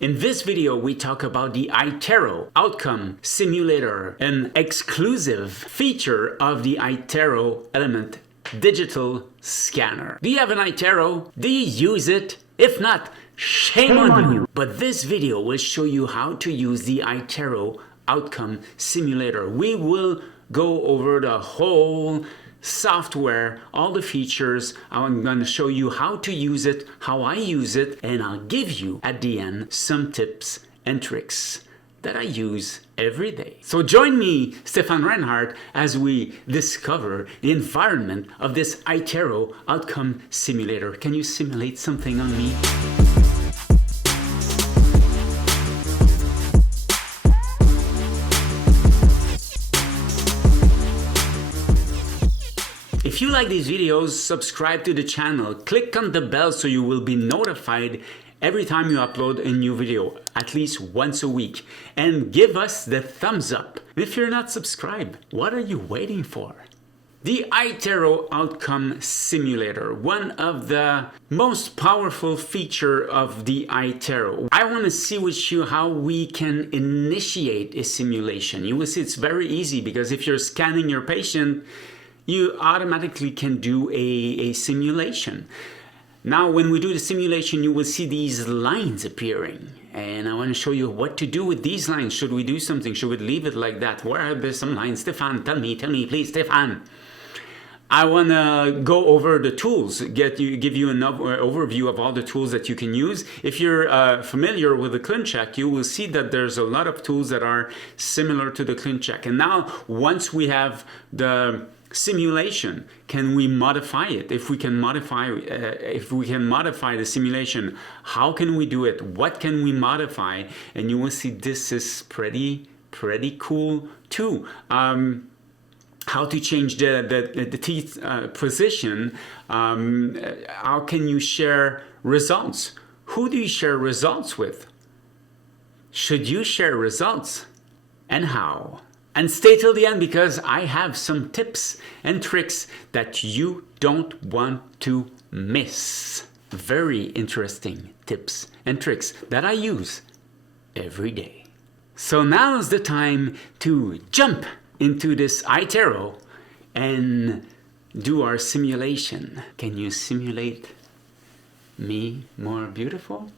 In this video, we talk about the iTero Outcome Simulator, an exclusive feature of the iTero Element digital scanner. Do you have an iTero? Do you use it? If not, shame on you. But this video will show you how to use the iTero Outcome Simulator. We will go over the whole software, all the features. I'm going to show you how to use it, how I use it, and I'll give you at the end some tips and tricks that I use every day. So join me, Stephane Reinhardt, as we discover the environment of this iTero Outcome Simulator. Can you simulate something on me? If you like these videos, subscribe to the channel, click on the bell so you will be notified every time you upload a new video, at least once a week, and give us the thumbs up. If you're not subscribed, what are you waiting for? The iTero Outcome Simulator, one of the most powerful features of the iTero. I want to see with you how we can initiate a simulation. You will see it's very easy because if you're scanning your patient, you automatically can do a simulation. Now, when we do the simulation, you will see these lines appearing. And I want to show you what to do with these lines. Should we do something? Should we leave it like that? Where are there some lines? Stephane, tell me, please, Stephane. I want to go over the tools, give you an overview of all the tools that you can use. If you're familiar with the ClinCheck, you will see that there's a lot of tools that are similar to the ClinCheck. And now, once we have the simulation, can we modify it? If we can modify the simulation, how can we do it? What can we modify? And you will see this is pretty cool too. How to change the teeth position. How can you share results? Who do you share results with? Should you share results? And how? And stay till the end because I have some tips and tricks that you don't want to miss. Very interesting tips and tricks that I use every day. So now's the time to jump into this iTero and do our simulation. Can you simulate me more beautiful?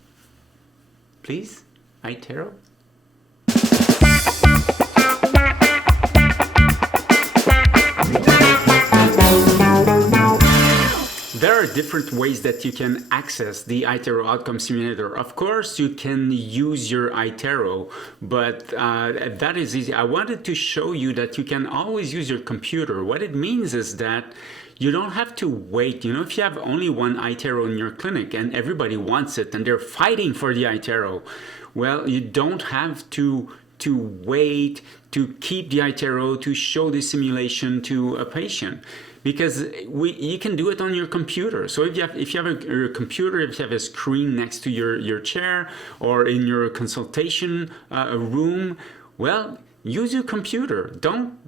Please, iTero. There are different ways that you can access the iTero Outcome Simulator. Of course, you can use your iTero, but that is easy. I wanted to show you that you can always use your computer. What it means is that you don't have to wait. You know, if you have only one iTero in your clinic and everybody wants it and they're fighting for the iTero, well, you don't have to wait to keep the iTero to show the simulation to a patient. Because you can do it on your computer. So if you have a computer, if you have a screen next to your chair or in your consultation room, well, use your computer. Don't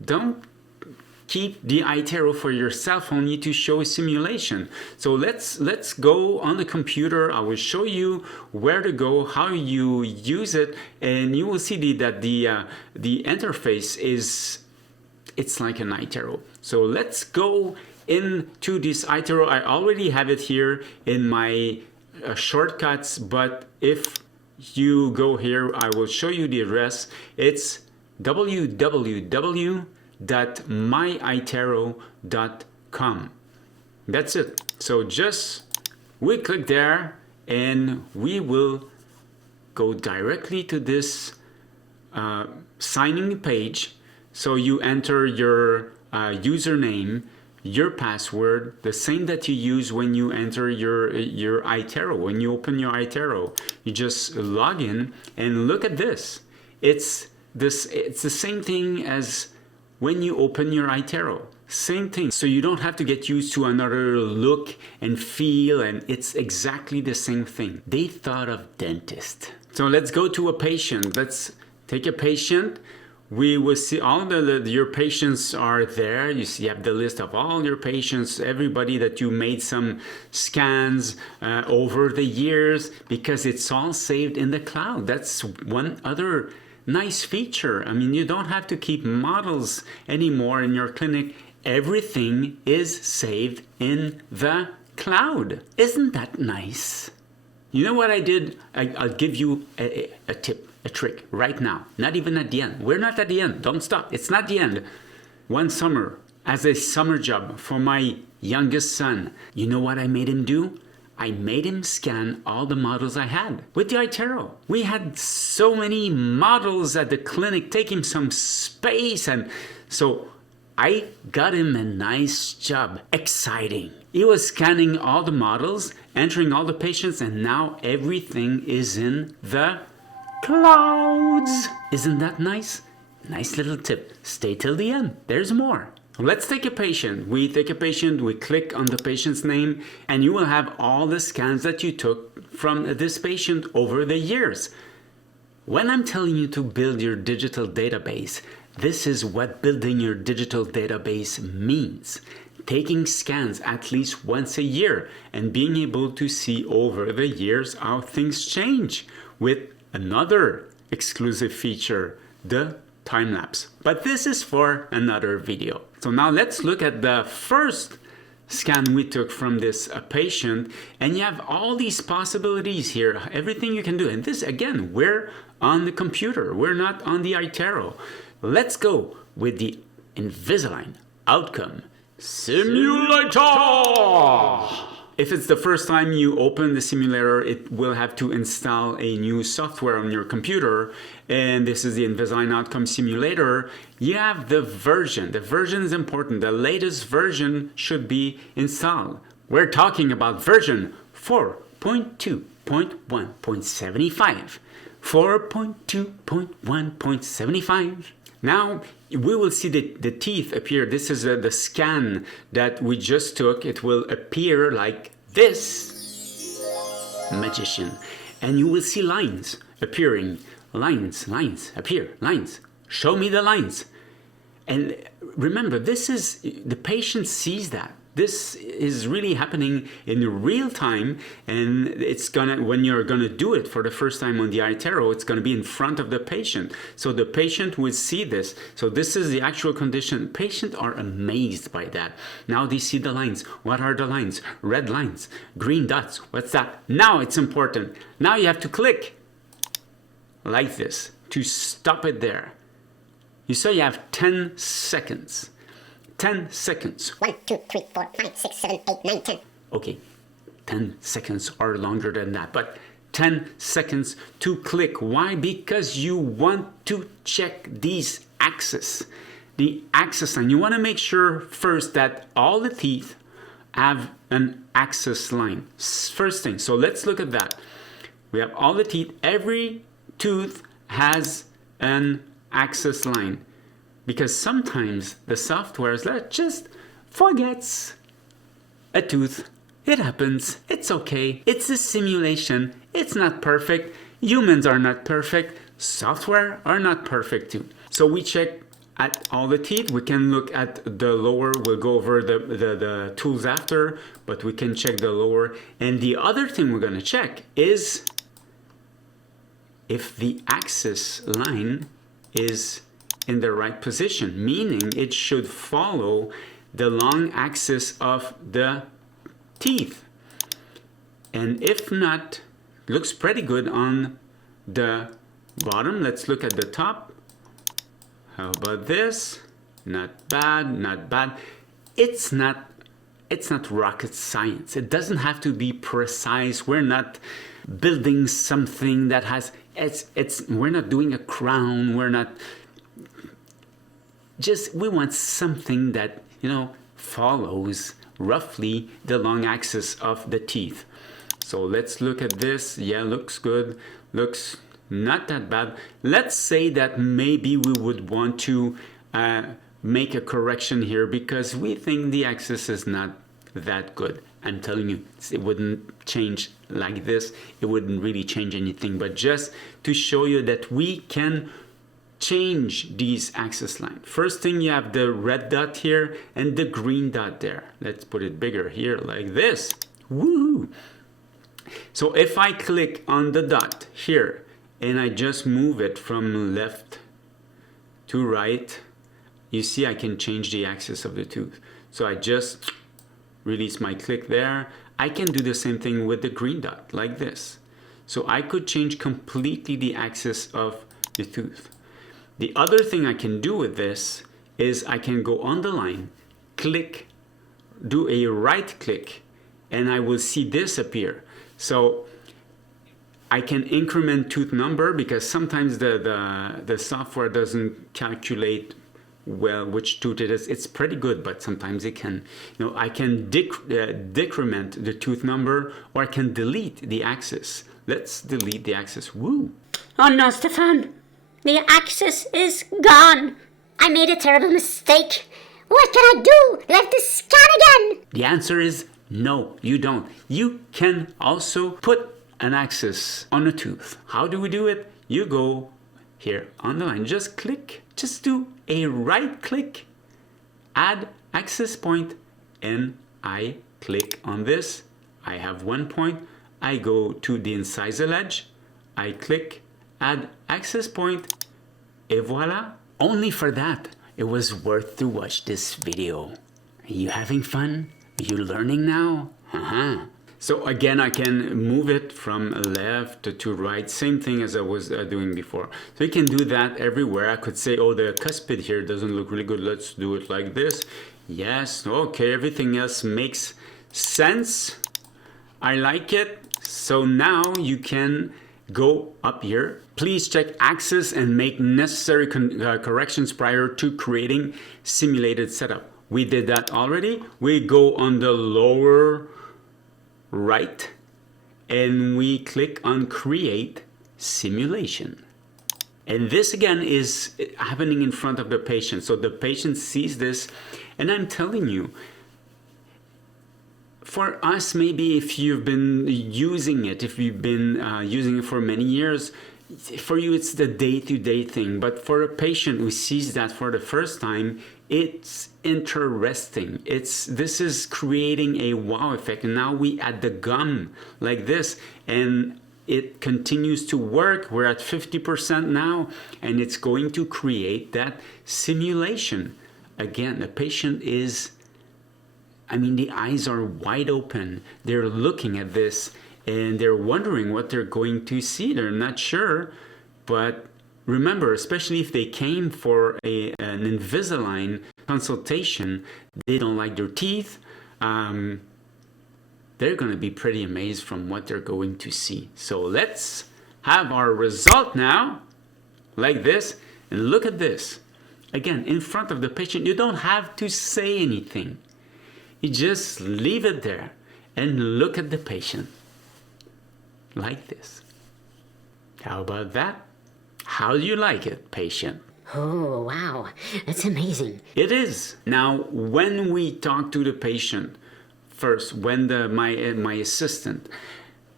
keep the iTero for yourself only to show a simulation. So let's go on the computer. I will show you where to go, how you use it, and you will see that the interface it's like an iTero. So let's go into this iTero. I already have it here in my shortcuts, but if you go here, I will show you the address. It's www.myitero.com. That's it. So we click there and we will go directly to this signing page. So you enter your username, your password, the same that you use when you enter your iTero. When you open your iTero, you just log in and look at this. It's the same thing as when you open your iTero. Same thing. So you don't have to get used to another look and feel, and it's exactly the same thing. They thought of dentist. So let's go to a patient. Let's take a patient. We will see all your patients are there. You have the list of all your patients, everybody that you made some scans over the years, because it's all saved in the cloud. That's one other nice feature. I mean, you don't have to keep models anymore in your clinic. Everything is saved in the cloud. Isn't that nice? You know what I did? I'll give you a tip, a trick right now. Not even at the end. We're not at the end. Don't stop. It's not the end. One summer, as a summer job for my youngest son, you know what I made him do? I made him scan all the models I had with the iTero. We had so many models at the clinic, take him some space, and so I got him a nice job. Exciting. He was scanning all the models, entering all the patients, and now everything is in the clouds. Isn't that nice? Nice little tip. Stay till the end. There's more. Let's take a patient. We take a patient, we click on the patient's name, and you will have all the scans that you took from this patient over the years. When I'm telling you to build your digital database, this is what building your digital database means. Taking scans at least once a year and being able to see over the years how things change with another exclusive feature, the time lapse. But this is for another video. So now let's look at the first scan we took from this patient, and you have all these possibilities here, everything you can do. And this, again, we're on the computer, we're not on the iTero. Let's go with the Invisalign Outcome Simulator. If it's the first time you open the simulator, it will have to install a new software on your computer. And this is the Invisalign Outcome Simulator. You have the version. The version is important. The latest version should be installed. We're talking about version 4.2.1.75. 4.2.1.75. Now we will see the teeth appear. This is the scan that we just took. It will appear like this. Magician. And you will see lines appearing. Lines appear. Lines. Show me the lines. And remember, this is, the patient sees that. This is really happening in real time, and it's gonna, when you're gonna do it for the first time on the iTero, it's gonna be in front of the patient. So the patient will see this. So this is the actual condition. Patients are amazed by that. Now they see the lines. What are the lines? Red lines, green dots. What's that? Now it's important. Now you have to click like this to stop it there. You say you have 10 seconds. 10 seconds. 1, 2, 3, 4, 5, 6, 7, 8, 9, 10. Okay, 10 seconds are longer than that, but 10 seconds to click. Why? Because you want to check these axes. The axis line. You want to make sure first that all the teeth have an axis line. First thing. So let's look at that. We have all the teeth. Every tooth has an axis line. Because sometimes the software just forgets a tooth. It happens. It's okay. It's a simulation. It's not perfect. Humans are not perfect. Software are not perfect too. So we check at all the teeth. We can look at the lower. We'll go over the tools after, but we can check the lower. And the other thing we're going to check is if the axis line is in the right position, meaning it should follow the long axis of the teeth. And if not, looks pretty good on the bottom. Let's look at the top. How about this? Not bad, not bad. It's not rocket science. It doesn't have to be precise. We're not building something that has, we're not doing a crown. We're not, we want something that, follows roughly the long axis of the teeth. So let's look at this. Yeah, looks good. Looks not that bad. Let's say that maybe we would want to make a correction here because we think the axis is not that good. I'm telling you, it wouldn't change like this. It wouldn't really change anything, but just to show you that we can change these access line. First thing, you have the red dot here and the green dot there. Let's put it bigger here like this. Woo! So if I click on the dot here and I just move it from left to right, you see I can change the axis of the tooth. So I just release my click there. I can do the same thing with the green dot like this. So I could change completely the axis of the tooth. The other thing I can do with this is I can go on the line, click, do a right click, and I will see this appear. So I can increment tooth number because sometimes the software doesn't calculate well which tooth it is. It's pretty good, but sometimes it can, I can decrement the tooth number, or I can delete the axis. Let's delete the axis. Woo! Oh no, Stephane! The axis is gone! I made a terrible mistake. What can I do? Do I have to scan again? The answer is no, you don't. You can also put an axis on a tooth. How do we do it? You go here on the line, just click, just do a right click, add access point, and I click on this. I have 1 point. I go to the incisal edge, I click, add access point, et voila. Only for that, it was worth to watch this video. Are you having fun? Are you learning now? So again, I can move it from left to right, same thing as I was doing before. So you can do that everywhere. I could say, oh, the cuspid here doesn't look really good. Let's do it like this. Yes, okay, everything else makes sense. I like it. So now you can go up here. Please check access and make necessary corrections prior to creating simulated setup. We did that already. We go on the lower right and we click on create simulation. And this again is happening in front of the patient. So the patient sees this, and I'm telling you, for us, maybe if you've been using it, if you've been using it for many years, for you it's the day-to-day thing. But for a patient who sees that for the first time, it's interesting. This is creating a wow effect. And now we add the gum like this, and it continues to work. We're at 50% now, and it's going to create that simulation. Again, the patient is, the eyes are wide open. They're looking at this and they're wondering what they're going to see. They're not sure. But remember, especially if they came for an Invisalign consultation, they don't like their teeth. They're going to be pretty amazed from what they're going to see. So let's have our result now, like this. And look at this. Again, in front of the patient, you don't have to say anything. You just leave it there and look at the patient like this. How about that? How do you like it, patient? Oh, wow. That's amazing. It is. Now, when we talk to the patient, first, when my assistant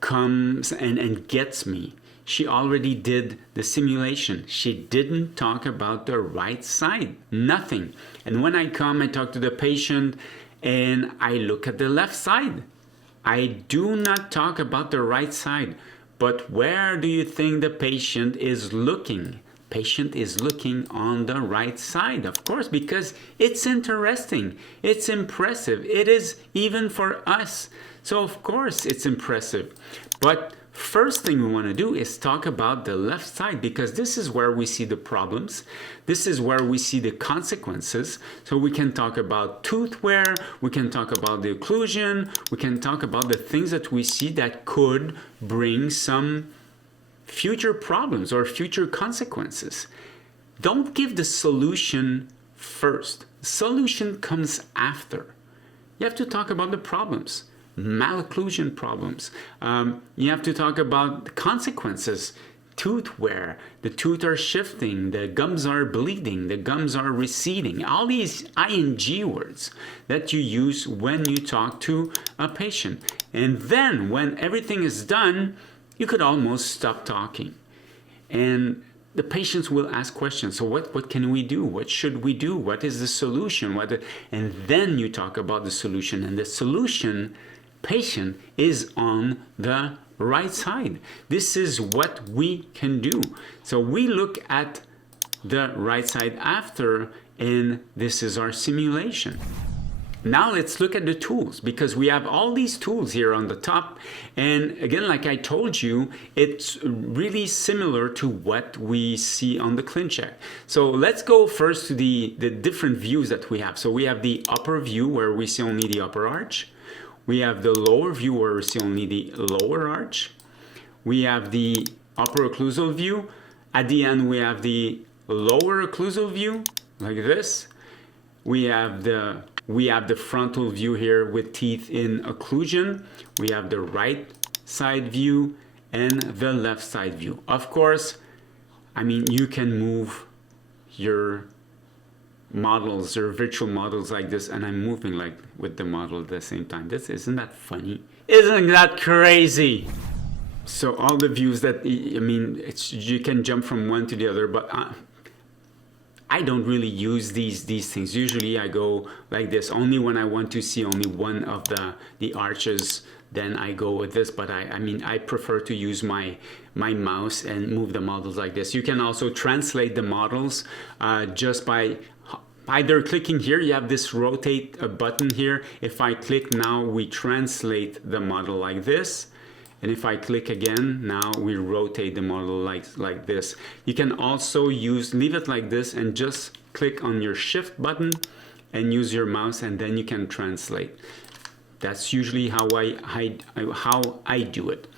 comes and gets me, she already did the simulation. She didn't talk about the right side. Nothing. And when I come, I talk to the patient, and I look at the left side. I do not talk about the right side. But where do you think the patient is looking? Patient is looking on the right side, of course, because it's interesting. It's impressive. It is even for us. So of course it's impressive. But first thing we want to do is talk about the left side, because this is where we see the problems. This is where we see the consequences. So we can talk about tooth wear, we can talk about the occlusion, we can talk about the things that we see that could bring some future problems or future consequences. Don't give the solution first. The solution comes after. You have to talk about the problems. Malocclusion problems. You have to talk about the consequences. Tooth wear, the teeth are shifting, the gums are bleeding, the gums are receding. All these ing words that you use when you talk to a patient. And then when everything is done, you could almost stop talking. And the patients will ask questions. So what can we do? What should we do? What is the solution? And then you talk about the solution. And the solution, patient, is on the right side. This is what we can do. So we look at the right side after, and this is our simulation. Now let's look at the tools, because we have all these tools here on the top. And again, like I told you, it's really similar to what we see on the ClinCheck. So let's go first to the different views that we have. So we have the upper view where we see only the upper arch. We have the lower view where we see only the lower arch. We have the upper occlusal view. At the end, we have the lower occlusal view, like this. We have the frontal view here with teeth in occlusion. We have the right side view and the left side view. Of course, I mean, you can move your models or virtual models like this, and I'm moving like with the model at the same time. Isn't that funny? Isn't that crazy? So all the views that, I mean, you can jump from one to the other, but I don't really use these things. Usually I go like this. Only when I want to see only one of the arches, then I go with this. But I mean, I prefer to use my mouse and move the models like this. You can also translate the models just by either clicking here. You have this rotate button here. If I click now, we translate the model like this. And if I click again, now we rotate the model like this. You can also leave it like this and just click on your shift button and use your mouse, and then you can translate. That's usually how I do it.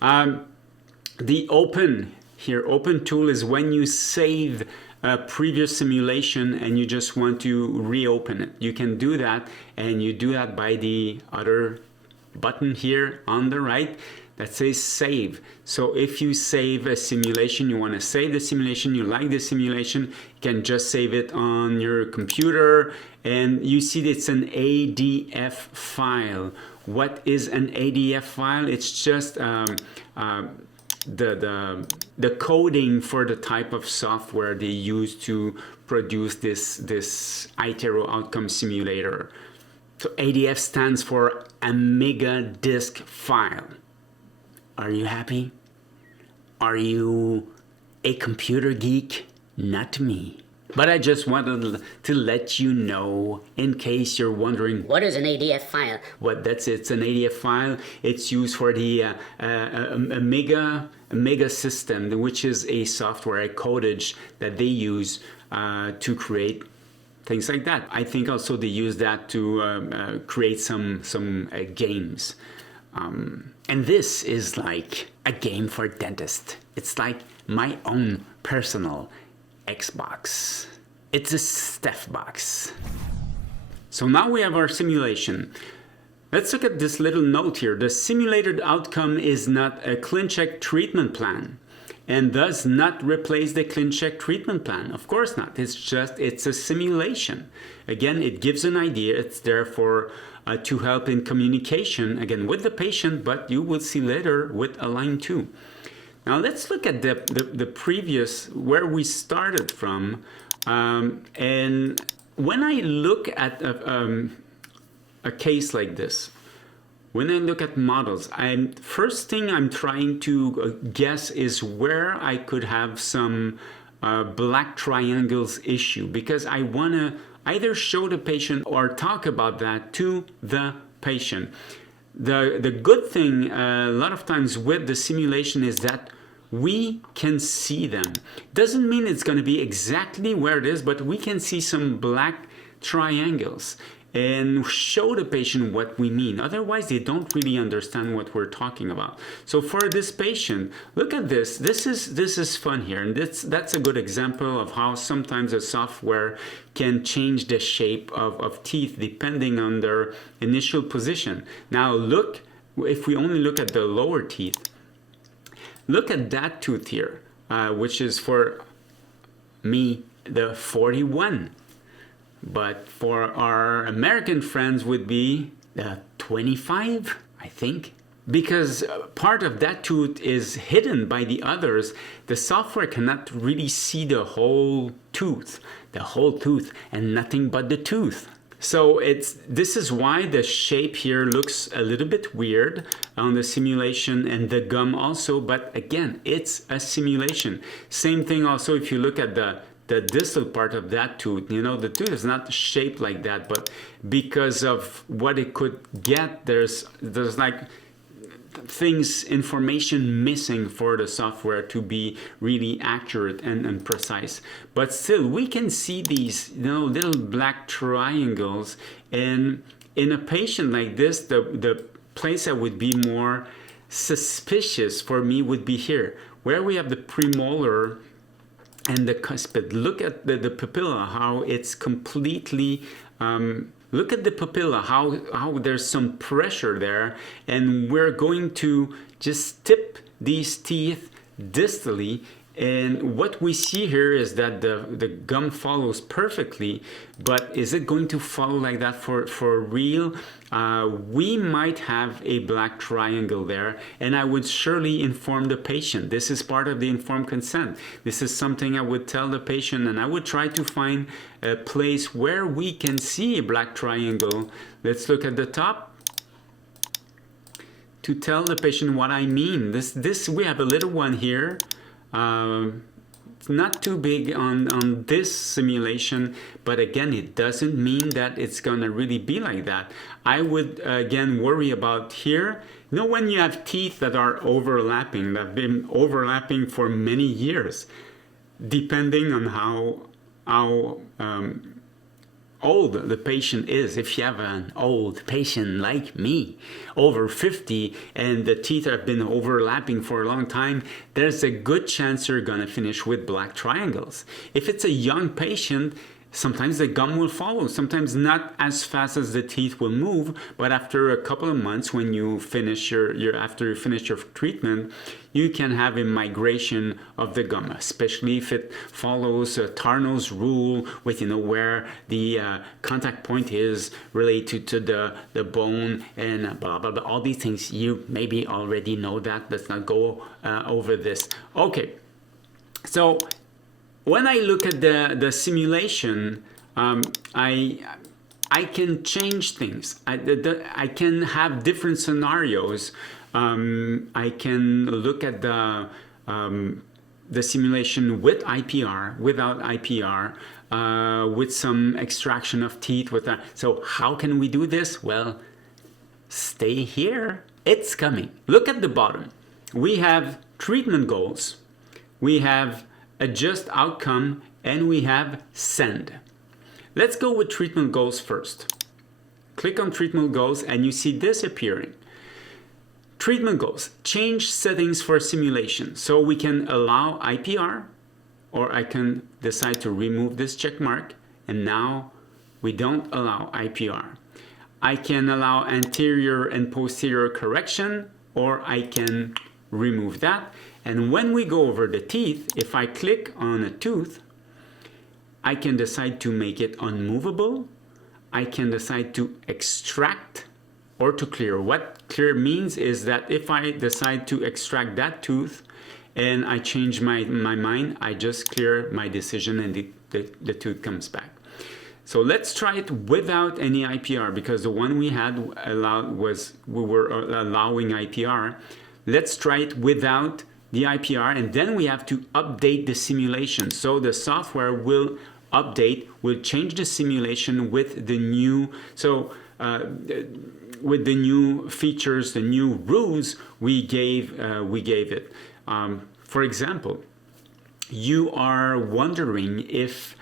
The open tool is when you save a previous simulation and you just want to reopen it. You can do that, and you do that by the other button here on the right that says save. So if you save a simulation, you want to save the simulation, you like the simulation, you can just save it on your computer, and you see it's an ADF file. What is an ADF file? It's just the coding for the type of software they use to produce this iTero outcome simulator. So ADF stands for Amiga Disk File. Are you happy? Are you a computer geek? Not me. But I just wanted to let you know, in case you're wondering, What is an ADF file? what that's it. It's an ADF file. It's used for the Amiga system, which is a software, a codage that they use to create things like that. I think also they use that to create some games. And this is like a game for dentists. It's like my own personal Xbox. It's a Steph box. So now we have our simulation. Let's look at this little note here. The simulated outcome is not a ClinCheck treatment plan and does not replace the ClinCheck treatment plan. Of course not. It's a simulation. Again, it gives an idea. It's there for to help in communication, again, with the patient, but you will see later with Align 2. Now let's look at the previous, where we started from. And when I look at a case like this, when I look at models, first thing I'm trying to guess is where I could have some black triangles issue, because I want to either show the patient or talk about that to the patient. The good thing a lot of times with the simulation is that we can see them. Doesn't mean it's going to be exactly where it is, but we can see some black triangles and show the patient what we mean. Otherwise, they don't really understand what we're talking about. So for this patient, look at this. This is fun here, and that's a good example of how sometimes a software can change the shape of teeth depending on their initial position. Now look, if we only look at the lower teeth, look at that tooth here, which is for me the 41. But for our American friends would be the 25, I think. because part of that tooth is hidden by the others, the software cannot really see the whole tooth, and nothing but the tooth. So this is why the shape here looks a little bit weird on the simulation, and the gum also, but again, it's a simulation. Same thing also if you look at the distal part of that tooth. You know, the tooth is not shaped like that, but because of what it could get, there's like information missing for the software to be really accurate and precise. But still, we can see these, you know, little black triangles, and in a patient like this, the place that would be more suspicious for me would be here, where we have the premolar and the cuspid. Look at the papilla, how it's completely look at the papilla, how there's some pressure there, and we're going to just tip these teeth distally, and what we see here is that the gum follows perfectly, but is it going to follow like that for real? We might have a black triangle there, and I would surely inform the patient. This is part of the informed consent. This is something I would tell the patient, and I would try to find a place where we can see a black triangle. Let's look at the top to tell the patient what I mean. This we have a little one here. It's not too big on this simulation, but again, it doesn't mean that it's gonna really be like that. I would again worry about here. You know, when you have teeth that are overlapping, that have been overlapping for many years, depending on how old the patient is. If you have an old patient like me, over 50, and the teeth have been overlapping for a long time, there's a good chance you're gonna finish with black triangles. If it's a young patient, sometimes the gum will follow, sometimes not as fast as the teeth will move, but after a couple of months, when you finish after you finish your treatment, you can have a migration of the gum, especially if it follows Tarnow's rule with, you know, where the contact point is related to the bone and blah, blah, blah, all these things. You maybe already know that. Let's not go over this. Okay, so when I look at the simulation, I can change things. I can have different scenarios. I can look at the simulation with IPR, without IPR, with some extraction of teeth. So how can we do this? Well, stay here. It's coming. Look at the bottom. We have treatment goals. We have adjust outcome, and we have send. Let's go with treatment goals first. Click on treatment goals and you see this appearing. Treatment goals, change settings for simulation. So we can allow IPR, or I can decide to remove this check mark, and now we don't allow IPR. I can allow anterior and posterior correction, or I can remove that. And when we go over the teeth, if I click on a tooth, I can decide to make it unmovable. I can decide to extract or to clear. What clear means is that if I decide to extract that tooth and I change my mind, I just clear my decision and the tooth comes back. So let's try it without any IPR, because the one we had we were allowing IPR. Let's try it without the IPR, and then we have to update the simulation. So the software will change the simulation with the new, with the new features, the new rules we gave it. For example, you are wondering if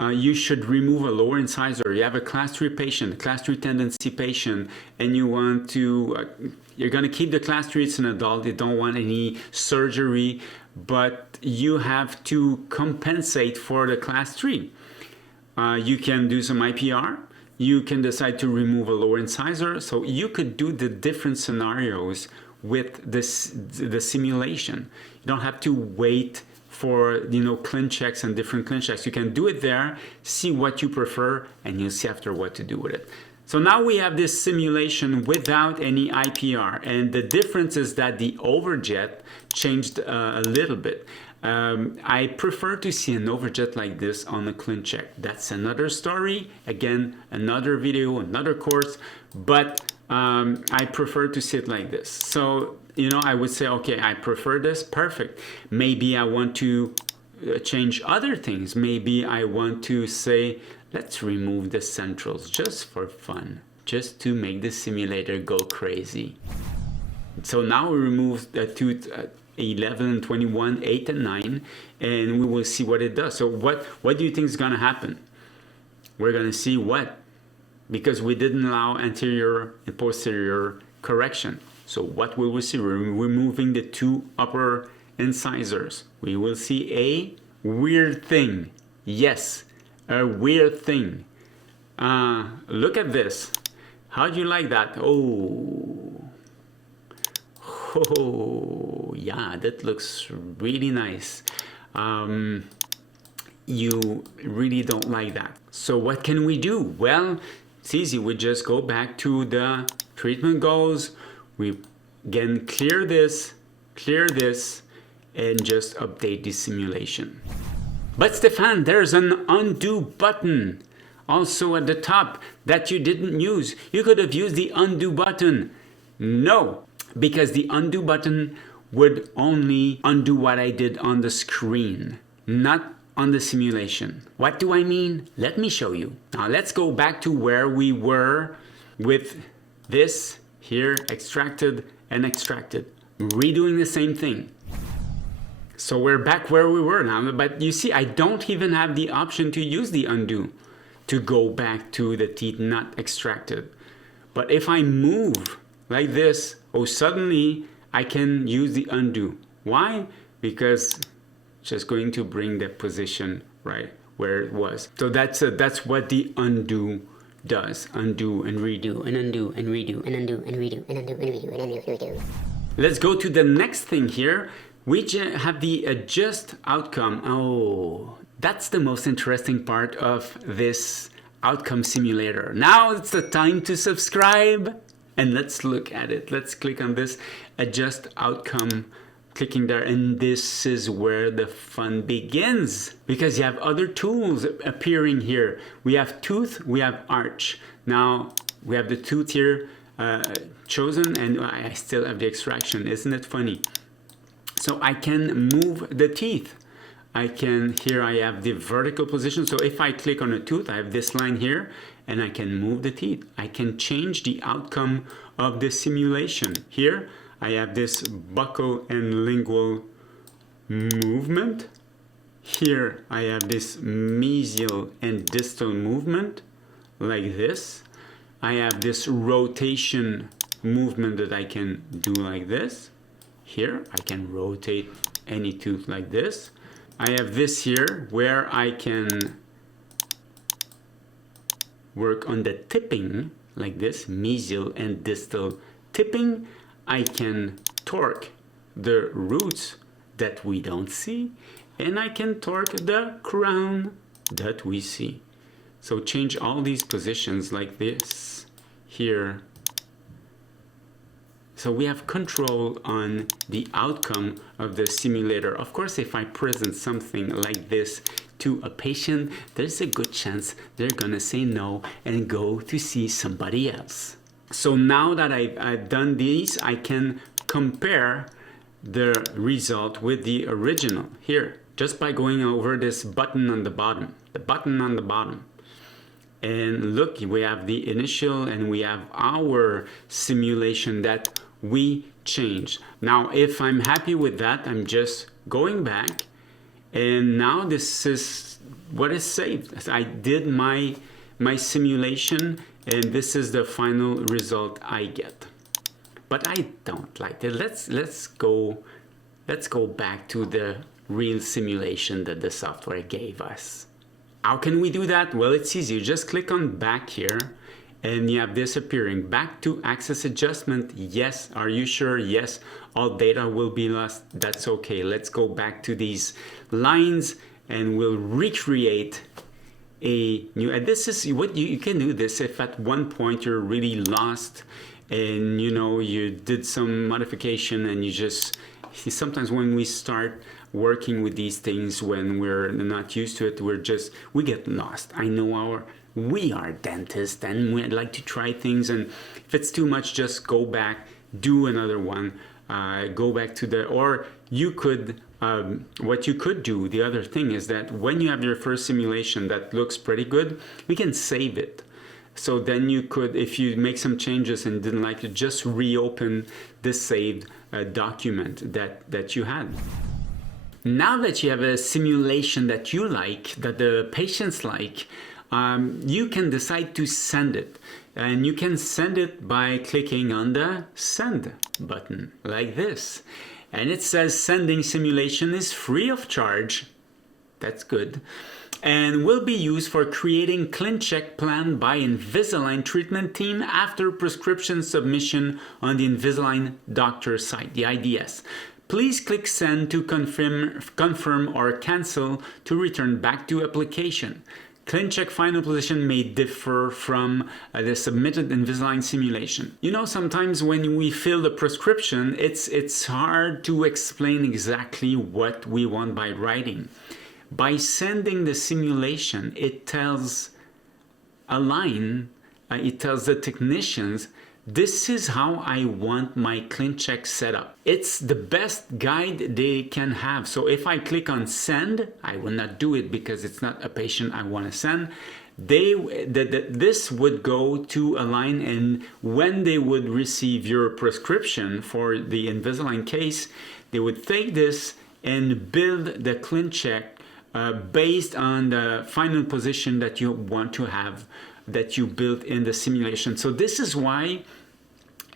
you should remove a lower incisor. You have a class 3 patient, class 3 tendency patient, and you want to, you're going to keep the class 3, it's an adult, you don't want any surgery, but you have to compensate for the class 3. You can do some IPR. You can decide to remove a lower incisor. So you could do the different scenarios with the simulation. You don't have to wait for, clean checks and different clean checks. You can do it there, see what you prefer, and you'll see after what to do with it. So now we have this simulation without any IPR, and the difference is that the overjet changed a little bit. I prefer to see an overjet like this on a ClinCheck. That's another story, again, another video, another course, but I prefer to see it like this. So, you know, I would say, okay, I prefer this, perfect. Maybe I want to change other things. Maybe I want to say, let's remove the centrals just for fun, just to make the simulator go crazy. So now we remove the tooth 11, 21, 8, and 9, and we will see what it does. So what do you think is going to happen? We're going to see what? Because we didn't allow anterior and posterior correction. So what will we see? We're removing the 2 upper incisors. We will see a weird thing. Yes, a weird thing. Look at this. How do you like that? Oh, yeah, that looks really nice. You really don't like that. So what can we do? Well, it's easy. We just go back to the treatment goals. We again clear this, and just update the simulation. But Stephane, there's an undo button also at the top that you didn't use. You could have used the undo button. No, because the undo button would only undo what I did on the screen, not on the simulation. What do I mean? Let me show you. Now let's go back to where we were with this here, extracted and extracted, redoing the same thing. So we're back where we were now, but you see, I don't even have the option to use the undo to go back to the teeth not extracted. But if I move like this, oh, suddenly I can use the undo. Why? Because it's just going to bring the position right where it was. So that's what the undo does. Undo and redo, and undo and redo, and undo and redo, and undo and redo, and undo and redo. Let's go to the next thing here. We have the adjust outcome. Oh, that's the most interesting part of this outcome simulator. Now it's the time to subscribe, and let's look at it. Let's click on this adjust outcome, clicking there, and this is where the fun begins, because you have other tools appearing here. We have tooth, we have arch. Now we have the tooth here chosen, and I still have the extraction. Isn't it funny? So I can move the teeth. Here I have the vertical position. So if I click on a tooth, I have this line here, and I can move the teeth. I can change the outcome of the simulation. Here I have this buccal and lingual movement. Here I have this mesial and distal movement, like this. I have this rotation movement that I can do like this. Here I can rotate any tooth like this. I have this here where I can work on the tipping like this, mesial and distal tipping. I can torque the roots that we don't see, and I can torque the crown that we see. So change all these positions like this here. So we have control on the outcome of the simulator. Of course, if I present something like this to a patient, there's a good chance they're gonna say no and go to see somebody else. So now that I've done these, I can compare the result with the original here, just by going over this button on the bottom, And look, we have the initial and we have our simulation that we changed. Now, if I'm happy with that, I'm just going back, and now this is what is saved. I did my simulation, and this is the final result I get. But I don't like it. Let's go back to the real simulation that the software gave us. How can we do that? Well, it's easy. You just click on back here, and you have this appearing. Back to access adjustment. Yes. Are you sure? Yes. All data will be lost. That's okay. Let's go back to these lines, and we'll recreate a new, and this is what you can do this if at one point you're really lost and you did some modification and sometimes when we start working with these things, when we're not used to it, we get lost. I know we are dentists and we like to try things, and if it's too much, just go back, do another one, go back to or you could, what you could do, the other thing is that when you have your first simulation that looks pretty good, we can save it. So then you could, if you make some changes and didn't like it, just reopen the saved document that you had. Now that you have a simulation that you like, that the patients like, you can decide to send it. And you can send it by clicking on the send button like this. And it says sending simulation is free of charge. That's good. And will be used for creating ClinCheck plan by Invisalign treatment team after prescription submission on the Invisalign doctor site, the IDS. Please click send to confirm or cancel to return back to application. ClinCheck final position may differ from the submitted Invisalign simulation. Sometimes when we fill the prescription, it's hard to explain exactly what we want by writing. By sending the simulation, it tells it tells the technicians, this is how I want my ClinCheck set up. It's the best guide they can have. So if I click on send, I will not do it because it's not a patient I want to send. This would go to Align, and when they would receive your prescription for the Invisalign case, they would take this and build the ClinCheck based on the final position that you want to have, that you built in the simulation. So this is why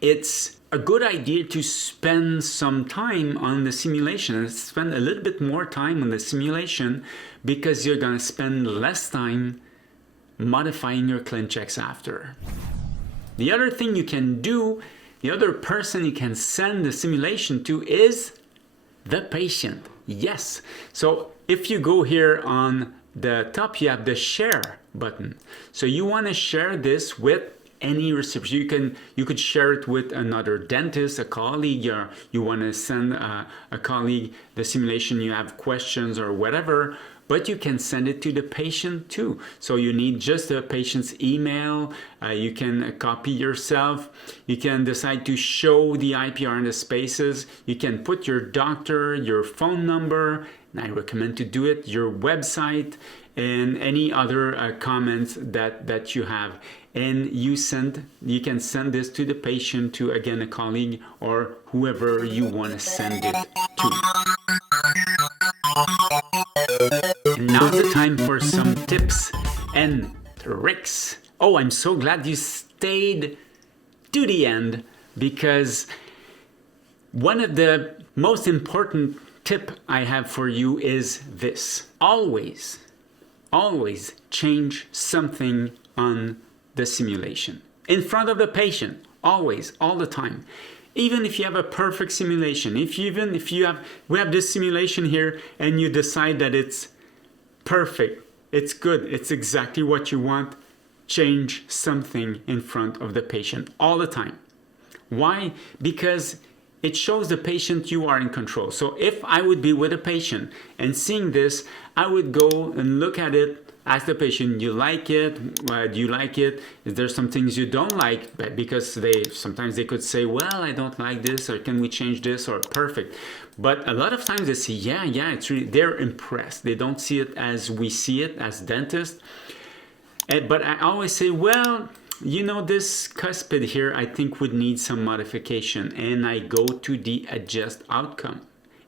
it's a good idea to spend some time on the simulation and spend a little bit more time on the simulation, because you're going to spend less time modifying your ClinChecks after. The other thing you can do, the other person you can send the simulation to is the patient. Yes. So if you go here on the top, you have the share button. So you want to share this with any recipient. You could share it with another dentist, a colleague, or you want to send a colleague the simulation, you have questions or whatever, but you can send it to the patient too. So you need just the patient's email. You can copy yourself. You can decide to show the IPR in the spaces. You can put your doctor, your phone number, and I recommend to do it, your website, and any other comments that you have. And you can send this to the patient, to again a colleague or whoever you want to send it to. And now's the time for some tips and tricks. Oh, I'm so glad you stayed to the end, because one of the most important tip I have for you is this. Always change something on the simulation in front of the patient, always, all the time. Even if you have a perfect simulation, we have this simulation here and you decide that it's perfect, it's good, it's exactly what you want, change something in front of the patient all the time. Why? Because it shows the patient you are in control. So if I would be with a patient and seeing this, I would go and look at it, ask the patient, you like it? Do you like it? Is there some things you don't like? Because sometimes they could say, well, I don't like this, or can we change this, or perfect. But a lot of times they say, yeah, it's really, they're impressed. They don't see it as we see it as dentists. But I always say, well, this cuspid here, I think would need some modification. And I go to the adjust outcome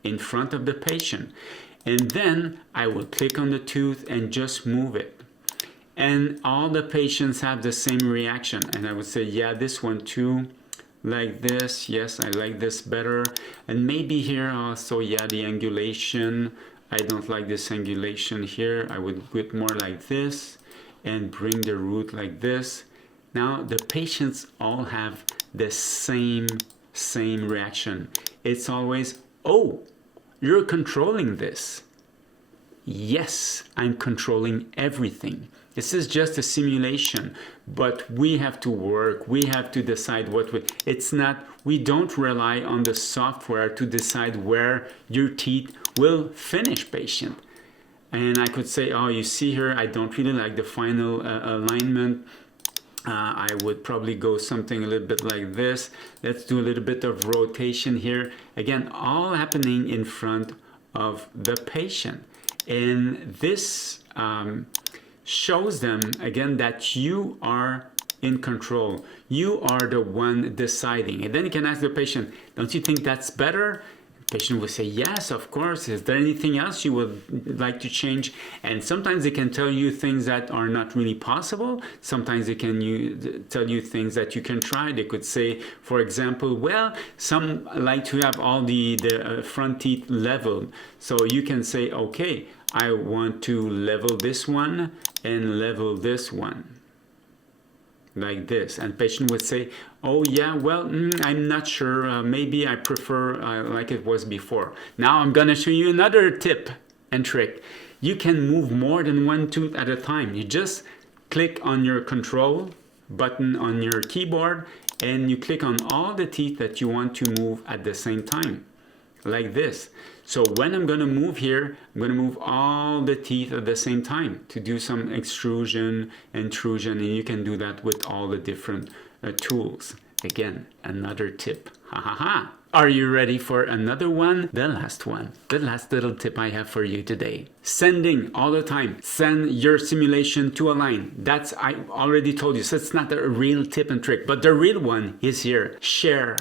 in front of the patient. And then I will click on the tooth and just move it. And all the patients have the same reaction. And I would say, yeah, this one too, like this. Yes, I like this better. And maybe here also, yeah, the angulation. I don't like this angulation here. I would do it more like this and bring the root like this. Now the patients all have the same reaction. It's always, oh, you're controlling this. yes, I'm controlling everything. This is just a simulation, but we have to work. We have to decide we don't rely on the software to decide where your teeth will finish, patient. And I could say, oh, you see here, I don't really like the final alignment. I would probably go something a little bit like this. Let's do a little bit of rotation here. Again, all happening in front of the patient. And this shows them, again, that you are in control. You are the one deciding. And then you can ask the patient, don't you think that's better? The patient will say, yes, of course. Is there anything else you would like to change? And sometimes they can tell you things that are not really possible. Sometimes they can tell you things that you can try. They could say, for example, well, some like to have all the front teeth leveled. So you can say, okay, I want to level this one and level this one. Like this, and patient would say, oh yeah, well, I'm not sure, maybe I prefer like it was before. Now I'm gonna show you another tip and trick. You can move more than one tooth at a time. You just click on your control button on your keyboard and you click on all the teeth that you want to move at the same time, like this. So when I'm going to move here, I'm going to move all the teeth at the same time to do some extrusion, intrusion, and you can do that with all the different tools. Again, another tip. Ha ha ha. Are you ready for another one? The last one. The last little tip I have for you today. Sending all the time. Send your simulation to Align. I already told you, so it's not a real tip and trick, but the real one is here. Share.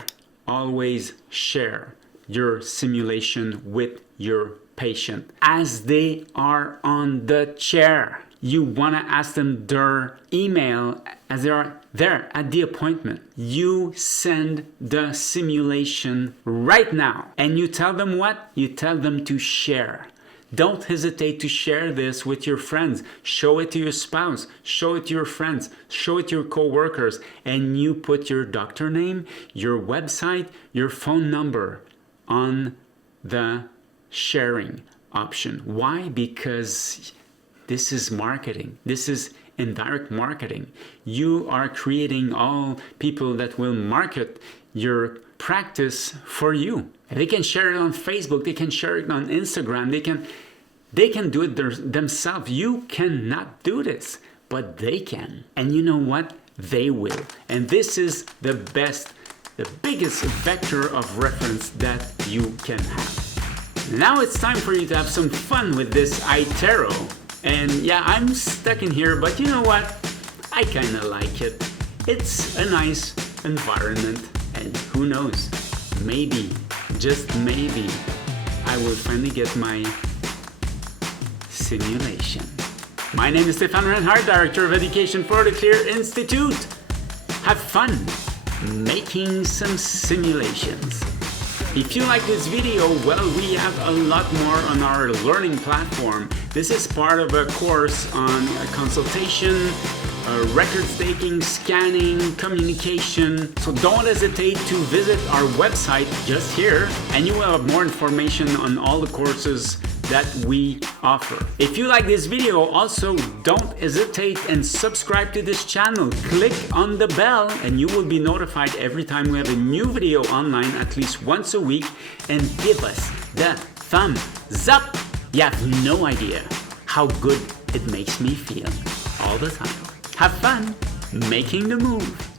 Always share your simulation with your patient as they are on the chair. You want to ask them their email as they are there at the appointment. You send the simulation right now and you tell them what? You tell them to share. Don't hesitate to share this with your friends. Show it to your spouse, show it to your friends, show it to your co-workers, and you put your doctor name, your website, your phone number on the sharing option. Why? Because this is marketing. This is indirect marketing. You are creating all people that will market your practice for you. And they can share it on Facebook. They can share it on Instagram. They can do it themselves. You cannot do this, but they can. And you know what? They will. And this is the biggest vector of reference that you can have. Now it's time for you to have some fun with this iTero. And yeah, I'm stuck in here, but you know what? I kind of like it. It's a nice environment, and who knows? Maybe, just maybe, I will finally get my simulation. My name is Stephane Reinhardt, Director of Education for the C.L.E.A.R Institute. Have fun making some simulations. If you like this video, well, we have a lot more on our learning platform. This is part of a course on consultation, records taking, scanning, communication. So don't hesitate to visit our website just here, and you will have more information on all the courses that we offer. If you like this video, also don't hesitate and subscribe to this channel. Click on the bell and you will be notified every time we have a new video online at least once a week, and give us the thumbs up. You have no idea how good it makes me feel all the time. Have fun making the move.